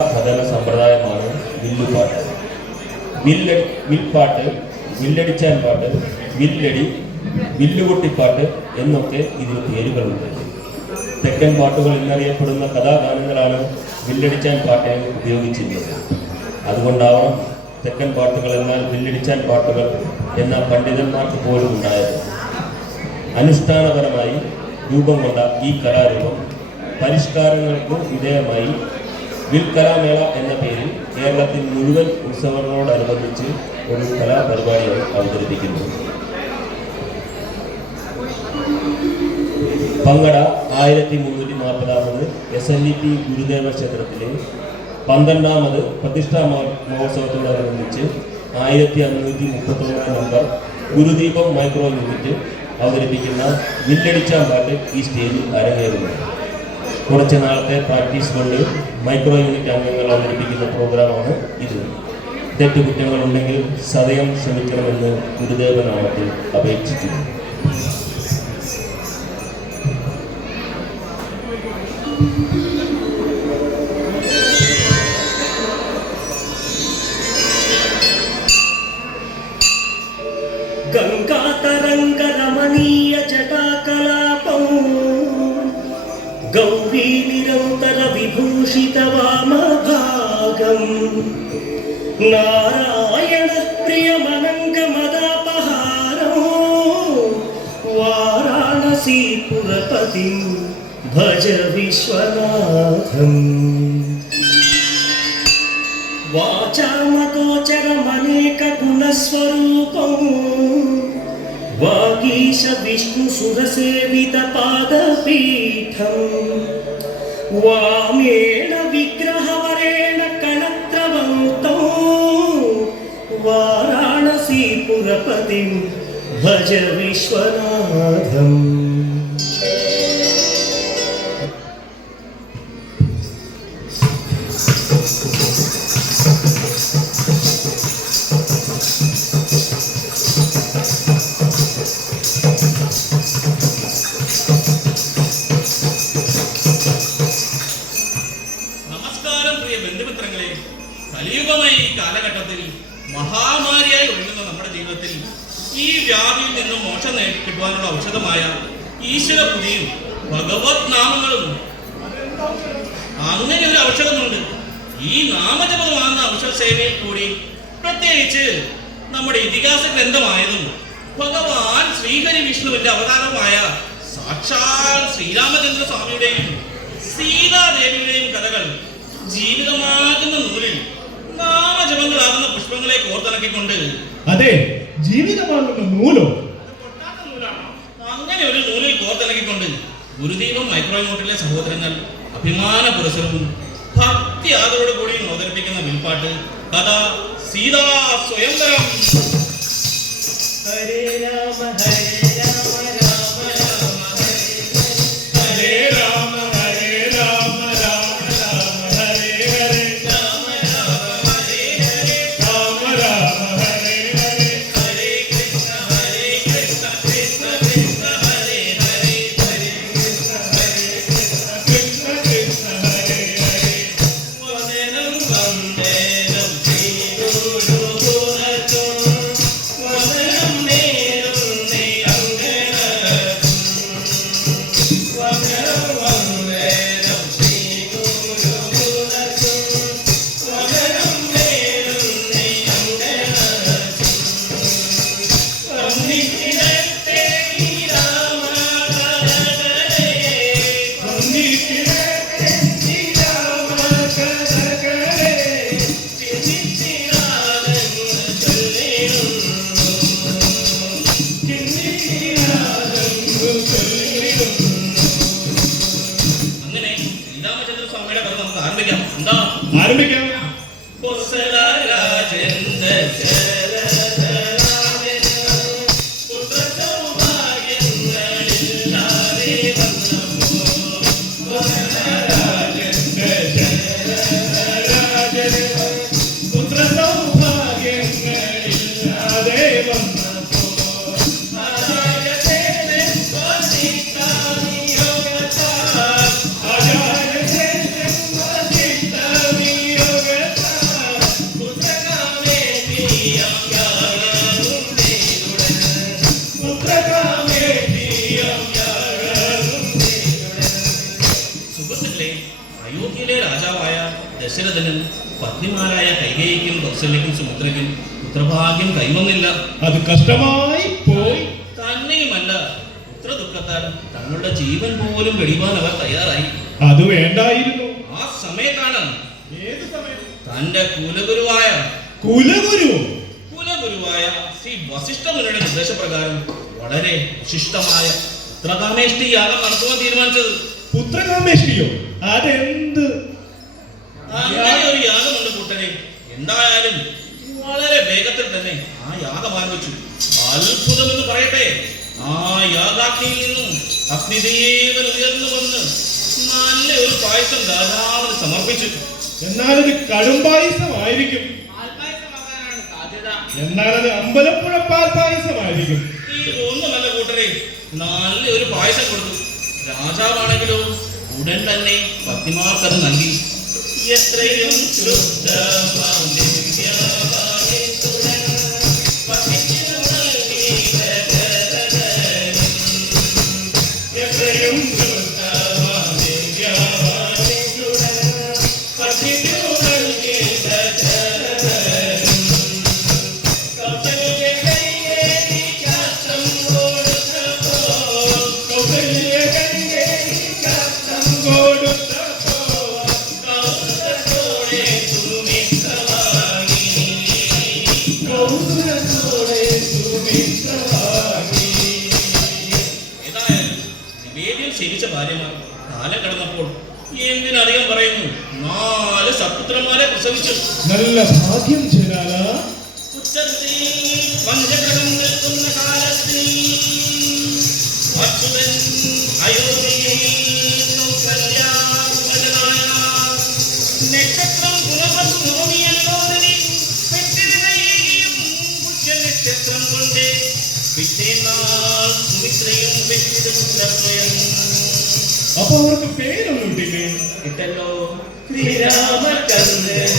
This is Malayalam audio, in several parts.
ഭജന സമ്പ്രദായമാണ് വില്ലുപാട്ട്. വിൽപ്പാട്ട്, വില്ലടിച്ചാൻ പാട്ട്, വില്ലടി, വില്ലുകൊട്ടിപ്പാട്ട് എന്നൊക്കെ ഇതിന് പേരുകളുണ്ട്. തെക്കൻ പാട്ടുകൾ എന്നറിയപ്പെടുന്ന കഥാഗാനങ്ങളാണ് വില്ലടിച്ചാൻ പാട്ടിനെ ഉപയോഗിച്ചിരുന്നത്. അതുകൊണ്ടാവണം തെക്കൻ പാട്ടുകൾ എന്നാൽ വില്ലടിച്ചാൻ പാട്ടുകൾ എന്ന പണ്ഡിതന്മാർക്ക് പോലും ഉണ്ടായത്. അനുഷ്ഠാനപരമായി രൂപം കൊണ്ട ഈ കലാരൂപം പരിഷ്കാരങ്ങൾക്ക് വിധേയമായി വിൽക്കലാമേള എന്ന പേരിൽ കേരളത്തിൽ മുഴുവൻ ഉത്സവങ്ങളോടനുബന്ധിച്ച് ഒരു കലാപരിപാടികൾ അവതരിപ്പിക്കുന്നു. പങ്കട 1340 SNDP ഗുരുദേവ ക്ഷേത്രത്തിലെ 12ാമത് പ്രതിഷ്ഠാ മഹോത്സവത്തോടനുബന്ധിച്ച് 1539 നമ്പർ ഗുരുദീപം മൈക്രോ യൂണിറ്റ് അവതരിപ്പിക്കുന്ന വില്ലടിച്ചാൻ പാട്ട് ഈ സ്റ്റേജിൽ അരങ്ങേറുന്നു. കുറച്ച് നാളത്തെ പ്രാക്ടീസ് കൊണ്ട് മൈക്രോ യൂണിറ്റ് അംഗങ്ങൾ അവതരിപ്പിക്കുന്ന പ്രോഗ്രാമാണ് ഇത്. തെറ്റുകുറ്റങ്ങളുണ്ടെങ്കിൽ സദയം ക്ഷമിക്കണമെന്ന് ഗുരുദേവനാമത്തിൽ അപേക്ഷിക്കുന്നു. గంగాతరంగరమణీయ జటాకలాపం గౌరీ నిరంతర విభూషిత వామభాగం నారాయణ ప్రియమనంగమదాపహారం వారాణసీపురపతి భజ విశ్వనాథం వాచామగోచరమనేక గుణస్వరూపం వాగీశ విష్ణు సురసేవిత పాదపీఠం వామేణ విగ్రహవరేణ కళత్రవంతం వారాణసీపురపతిం భజ విశ్వనాథం. കലിയുഗമായ ഈ കാലഘട്ടത്തിൽ മഹാമാരിയായി ഒഴുകുന്ന നമ്മുടെ ജീവിതത്തിൽ ഈ വ്യാധിയിൽ നിന്നും മോക്ഷം കിട്ടുവാനുള്ള ഔഷധമായ ഈശ്വര പുതിയും ഭഗവത് നാമങ്ങളും, അങ്ങനെ ഒരു ഔഷധമുണ്ട്. ഈ നാമജപമാകുന്ന ഔഷധ സേവയിൽ കൂടി പ്രത്യേകിച്ച് നമ്മുടെ ഇതിഹാസ ഗ്രന്ഥമായതും ഭഗവാൻ ശ്രീഹരി വിഷ്ണുവിന്റെ അവതാരമായ സാക്ഷാൽ ശ്രീരാമചന്ദ്ര സ്വാമിയുടെയും സീതാദേവിയുടെയും കഥകൾ ജീവിതമാകുന്ന നൂലിൽ നാമജപങ്ങളാകുന്ന പുഷ്പങ്ങളെ കോർത്തിണക്കിക്കൊണ്ട്, അതെ, ജീവിതമാകുന്ന നൂലോ? അങ്ങനെ ഒരു നൂലിൽ കോർത്തിണക്കിക്കൊണ്ട് ഗുരുദീപം മൈക്രോ യൂണിറ്റിലെ സഹോദരങ്ങൾ അഭിമാന പുരസ്സരവും ഭക്തി ആദരോട് കൂടിയും അവതരിപ്പിക്കുന്ന വിൽപ്പാട്ട് കഥ സീതാ സ്വയംവരം. ഹരേ രാമ ഹരേ രാമ രാമ രാമ ഹരേ രാമ ഹരേ രാമ രാമ രാമ ഹരേ ഹരേ രാമ രാമ ഹരേ ഹരേ രാമ രാമ ഹരേ ഹരേ ഹരേ കൃഷ്ണ കൃഷ്ണ കൃഷ്ണ ഹരേ ഹരേ ഹരേ കൃഷ്ണ കൃഷ്ണ കൃഷ്ണ ഹരേ ഹരേ വന്ദനം വന്ദേനം ശ്രീ ഗുരു ഗുരുതും വന്ദനം നേരുന്നേ അംഗനതും വന്ദനം വന്ദേനം ശ്രീ ഗുരു ഗുരുതും വന്ദനം നേരുന്നേ അംഗനതും വന്ദിച്ചിടട്ടെ ഈ രാമകഥകളെ വന്ദിച്ചിടട്ടെ ഈ രാമകഥകളെ ചിന്തിച്ചിരാതെന്ന് ചൊല്ലിടുന്നു ചിന്തിച്ചിരാതെന്ന് ചൊല്ലിടുന്നു. അങ്ങനെ ശ്രീരാമചന്ദ്ര സ്വാമിയുടെ കഥ നമുക്ക് ആരംഭിക്കാം. എന്താ? ആരംഭിക്കാം. കൊസല രാജേന്ദ്ര പുത്ര സൗഭാഗ്യങ്ങളില്ലാതെ വന്നപ്പോ ആചാര്യ രാജാവായ ദശരഥനും പത്നിമാരായ കൈകേയിക്കും കൗസല്യക്കും സുമിത്രയ്ക്കും പുത്രഭാഗ്യം കൈവന്നില്ല. അത് കഷ്ടമായി പോയി. തന്നെയുമല്ല, പുത്രദുഃഖത്താൽ തങ്ങളുടെ ജീവൻ പോലും വെടിവാൻ അവർ തയ്യാറായി. അത് വേണ്ടായിരുന്നു. ആ സമയത്താണ് ഏത് സമയം? തന്റെ കുലഗുരുവായ ശ്രീ വസിഷ്ഠമുനിയുടെ നിർദ്ദേശപ്രകാരം വളരെ വിശിഷ്ടമായ പുത്രകാമേഷ്ടി യാഗം നടത്തുവാൻ തീരുമാനിച്ചത്. പുത്രകാമേഷ്ടിയോ? അതെന്ത്? അങ്ങനെ ഒരു യാഗമുണ്ട് കൂട്ടരെ. എന്തായാലും വളരെ വേഗത്തിൽ തന്നെ ആ യാഗം ആരംഭിച്ചു. അത്ഭുതം എന്ന് പറയട്ടെ, ആ യാഗാഗ്നിയിൽ നിന്നും അഗ്നിദേവൻ ഉയർന്നു വന്ന് നല്ല ഒരു പായസം രാജാവിന് സമർപ്പിച്ചു. എന്നാൽ അത് കടുംപായസമായിരിക്കും. എന്നാൽ അത് അമ്പലപ്പുഴ പാൽപായസമായിരിക്കും. ഈ ഒന്ന് നല്ല കൂട്ടരെ നല്ല ഒരു പായസം കൊടുത്തു. രാജാവാണെങ്കിലോ ഉടൻ തന്നെ പത്നിമാർക്കത് നൽകി. എത്രയും ശരിച്ച ഭാര്യമാർ കാലം കടന്നപ്പോൾ എന്തിനധികം പറയുന്നു 4 സപുത്രന്മാരെ പ്രസവിച്ചു. നല്ല ഭാഗ്യം ജനാല. ഉച്ചത്തിൽ പഞ്ചഗ്രഹം നിൽക്കുന്ന കാലത്തിൽ അച്യുതൻ അയോധ്യയിൽ നക്ഷത്രം നക്ഷത്രം കൊണ്ട് പിറ്റേന്നാൾ സുമിത്രയും അപ്പൊ അവർക്ക് പേരൊന്നും ഇട്ടില്ലേ? ഇട്ടല്ലോ. ശ്രീരാമചന്ദ്രൻ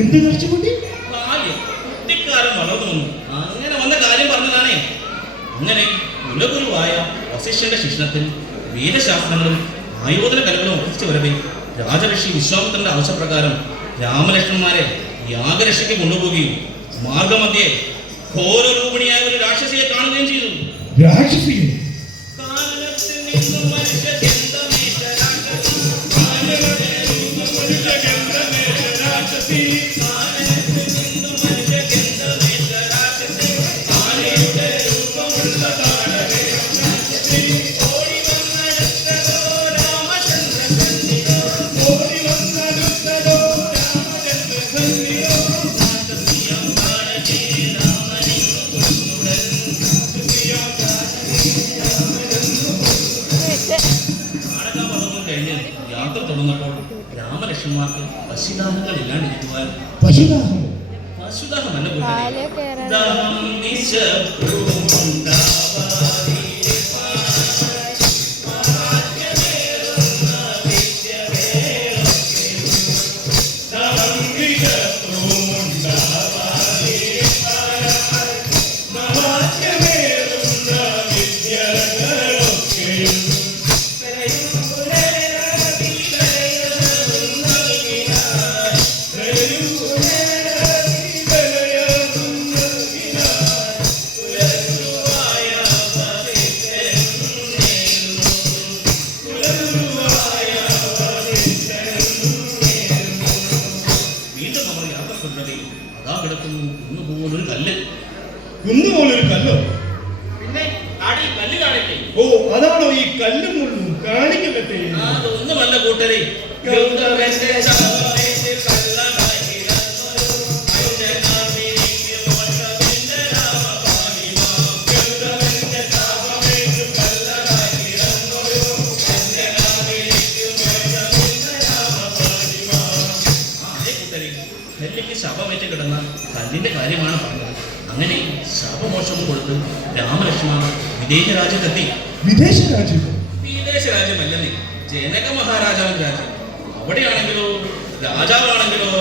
എന്ത് കഴിച്ചുകൂട്ടി? കുട്ടിക്കാരൻ വളർന്നു വന്നു. അങ്ങനെ വന്ന കാര്യം പറഞ്ഞതാണേ. അങ്ങനെ കുലഗുരുവായ വസിഷ്ഠന്റെ ശിക്ഷണത്തിൽ വേദശാസ്ത്രങ്ങളും ആയോധന കലകളും ഒപ്പിച്ചു വരവേ രാജഋഷി വിശ്വാമിത്രന്റെ ആവശ്യപ്രകാരം രാമലക്ഷ്മണന്മാരെ യാഗരക്ഷയ്ക്ക് കൊണ്ടുപോവുകയും മാർഗമധ്യേ ഘോരരൂപിണിയായ ഒരു രാക്ഷസിയെ കാണുകയും ചെയ്തു. രാക്ഷസിയെ? കാലത്തിൽ നിന്നും മനുഷ്യ യാത്ര തുടർന്നപ്പോൾ രാമലക്ഷ്മണന്മാർക്ക് പശുദാഹങ്ങൾ ഇല്ലാണ്ടിരിക്കുവാൻ പശുദാഹം അല്ല കുന്നുപോലൊരു കല്ലോ? പിന്നെ കല്ല് കാണില്ലേ? ഓ, അതാണോ ഈ കല്ലും മുള്ളും കാണിക്കട്ടെ? അതൊന്നുമല്ല കൂട്ടരെ. ശാപമോക്ഷവും കൊടുത്ത് രാമലക്ഷ്മണ വിദേശ രാജ്യത്തെത്തി. വിദേശ രാജ്യം. വിദേശ രാജ്യമല്ലെന്നേ, ജനക മഹാരാജാവിൻ രാജ്യം. അവിടെയാണെങ്കിലോ രാജാവാണെങ്കിലോ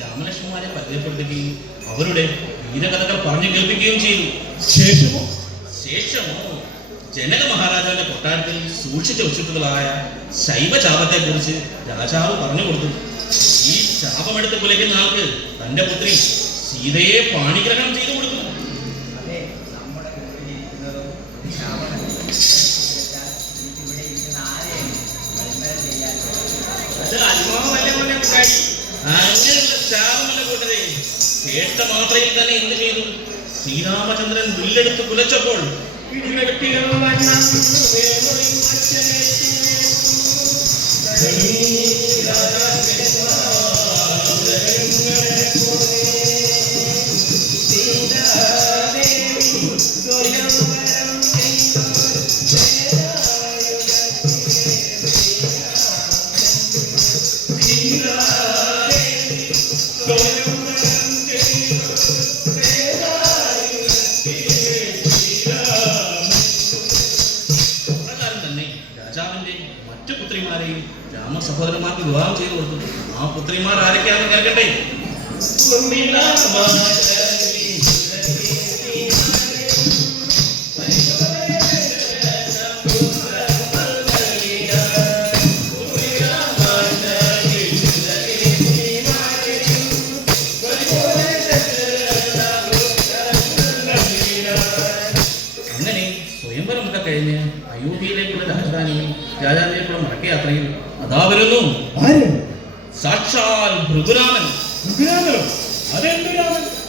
രാമലക്ഷ്മണരെ പരിചയപ്പെടുത്തുകയും അവരുടെ വീരകഥകൾ പറഞ്ഞു കേൾപ്പിക്കുകയും ചെയ്തു. ശേഷമോ ജനക മഹാരാജാവിന്റെ കൊട്ടാരത്തിൽ സൂക്ഷിച്ച വസ്തുക്കളായ ശൈവചാപത്തെ കുറിച്ച് രാജാവ് പറഞ്ഞു കൊടുത്തു. ഈ ശാപമെടുത്ത് കുലയ്ക്കുന്ന ആൾക്ക് തന്റെ പുത്രി സീതയെ പാണിഗ്രഹണം ചെയ്തു കൊടുത്തു. അങ്ങനെയുള്ള ശാപമല്ല കൂട്ടരെ, കേട്ട മാത്രയിൽ തന്നെ എന്ത് ചെയ്തു? ശ്രീരാമചന്ദ്രൻ വില്ലെടുത്ത് കുലച്ചപ്പോൾ മറ്റു പുത്രിമാരെയും രാമ സഹോദരന്മാർക്ക് വിവാഹം ചെയ്തു കൊടുത്തു. ആ പുത്രിമാർ ആരൊക്കെയാണെന്ന് കേൾക്കട്ടെ. അങ്ങനെ സ്വയംവരമൊക്കെ കഴിഞ്ഞ് അയോധ്യയിലേക്കുള്ള രാജധാനിയിൽ രാജാവിലേക്കുള്ള മടക്കയാത്രയിൽ അതാ വരുന്നു സാക്ഷാൽ ഭൃഗുരാമൻ.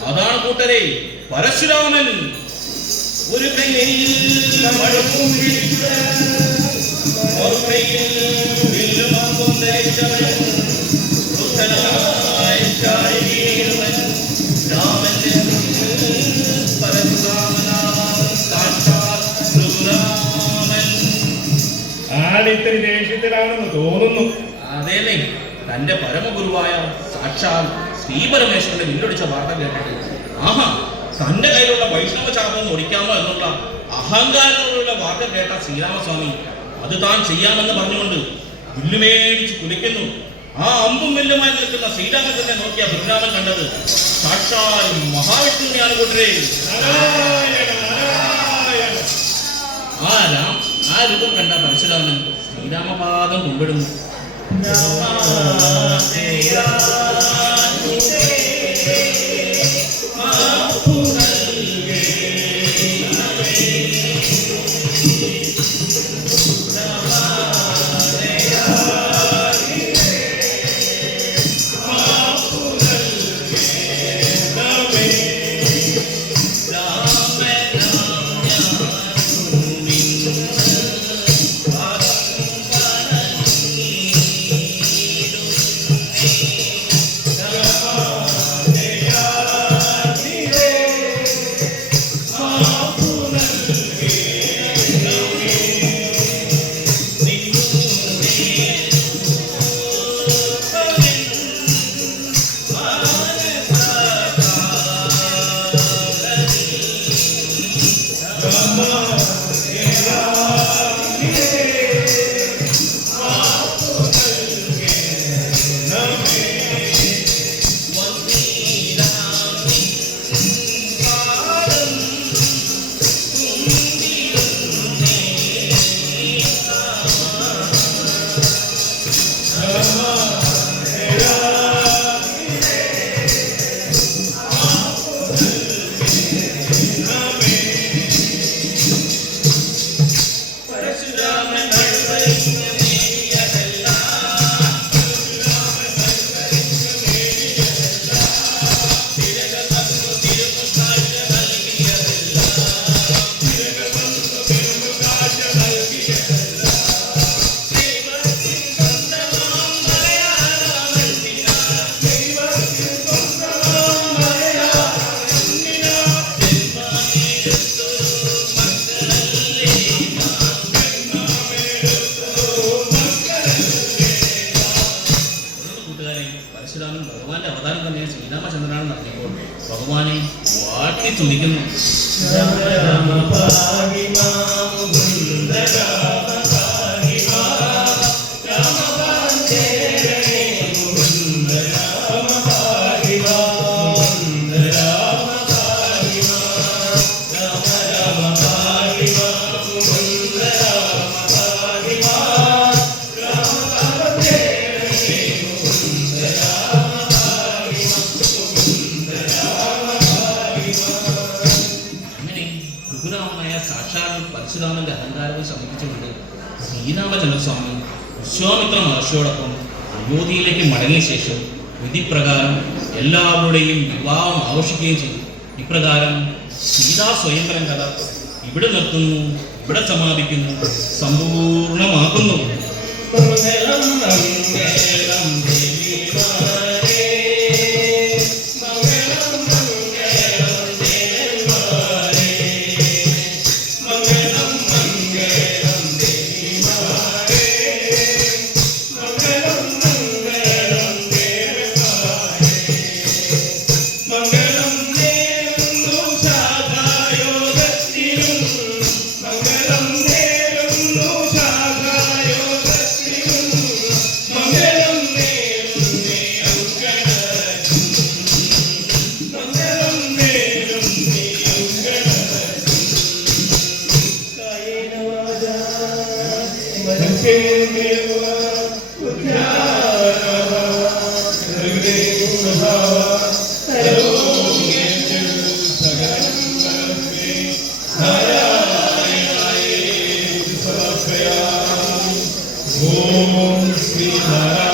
അതാണ് കൂട്ടരെ പരശുരാമൻ. ഒരു കൈയിൽ ഇത്തിരി ദേഷ്യത്തിലാണെന്ന് തോന്നുന്നു. അതേനെ, തന്റെ പരമഗുരുവായ സാക്ഷാൽ ശ്രീപരമേശ്വരന്റെ വില്ലൊടിച്ച വാർത്ത കേട്ടിട്ട് ആഹാ, തന്റെ കയ്യിലുള്ള വൈഷ്ണവ ചാപം ഒടിക്കാമോ എന്നുള്ള അഹങ്കാരത്തോടുള്ള വാർത്ത കേട്ട ശ്രീരാമസ്വാമി അത് താൻ ചെയ്യാമെന്ന് പറഞ്ഞുകൊണ്ട് വില്ലുമേടിച്ച് കുലിക്കുന്നു. ആ അമ്പും വില്ലുമായി നിൽക്കുന്ന ശ്രീരാമചന്ദ്രനെ നോക്കിയ ബലരാമൻ കണ്ടത് സാക്ഷാൽ മഹാവിഷ്ണുവിനെയാണ് കൂട്ടരെ. ആ രൂപം കണ്ട പരശുരാമൻ ശ്രീരാമപാദം കൊണ്ടിടുന്നു. സ്തുതിക്കുന്നു. അങ്ങനെ രഘുരാമനായ സാക്ഷാൽ പരശുരാമന്റെ അഹങ്കാരവും ശമിപ്പിച്ചുകൊണ്ട് ശ്രീരാമചന്ദ്രസ്വാമി വിശ്വാമിത്ര മഹർഷിയോടൊപ്പം അയോധ്യയിലേക്ക് മടങ്ങിയ ശേഷം വിധിപ്രകാരം എല്ലാവരുടെയും വിവാഹം ആഘോഷിക്കുകയും ചെയ്തു. ഇപ്രകാരം സീതാ സ്വയംവരം കഥ ഇവിടെ നിർത്തുന്നു, ഇവിടെ സമാപിക്കുന്നു, സമ്പൂർണമാക്കുന്നു. ഓം ശ്രീ നാരായണ